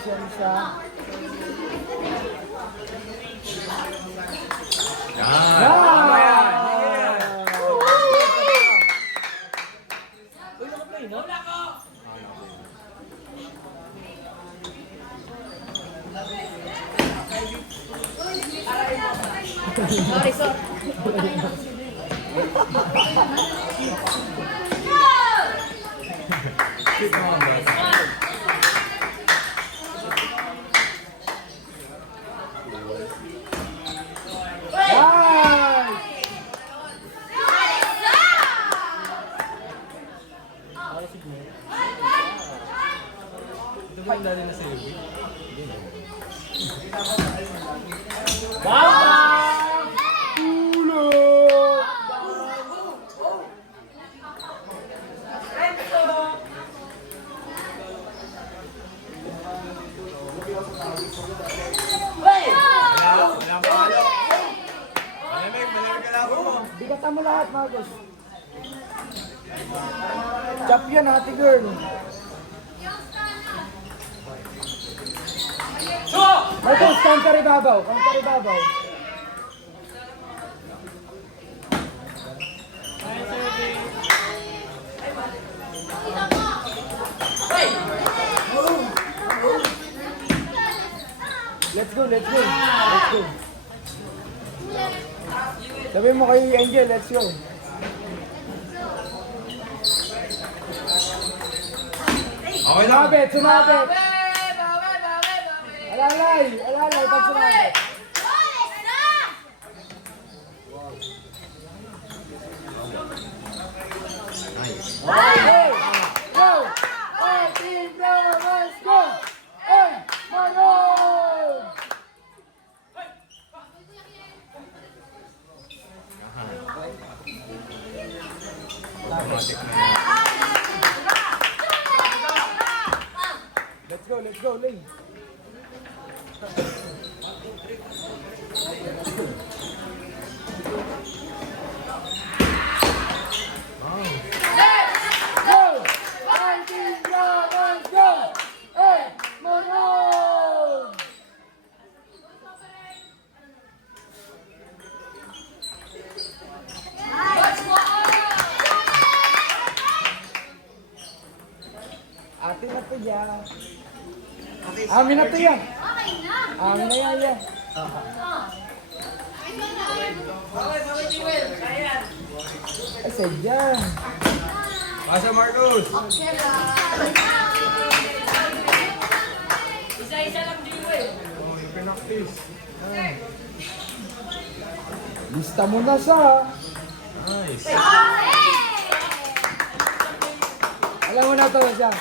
Yan siya. Sorry, sorry. Ito ba yung dali na sa iyo? Bigatan mo lahat, Marcos. Chop yan, ate girl. Marcos, counter ibabaw. Counter ibabaw. Let's go, let's go. Let's go. Sabi mo kay Angel, let's go. Okay lang. Sumabit, sumabit. Alalay, alalay, pag sumabit. Hey, go! Hey, team Flowers, go! Hey, Manon! Let's go, Lane. Go! Fighting Flowers, go! Hey, Manon! Ate na to yan. Amin na to yan. Okay na. Amin na yan, yan. Ay, sadyan. Pasa Marcos! Isa-isa lang din mo eh. Oh, yung pinaktis. Lista mo na sa. Nice. Alam mo na to siya.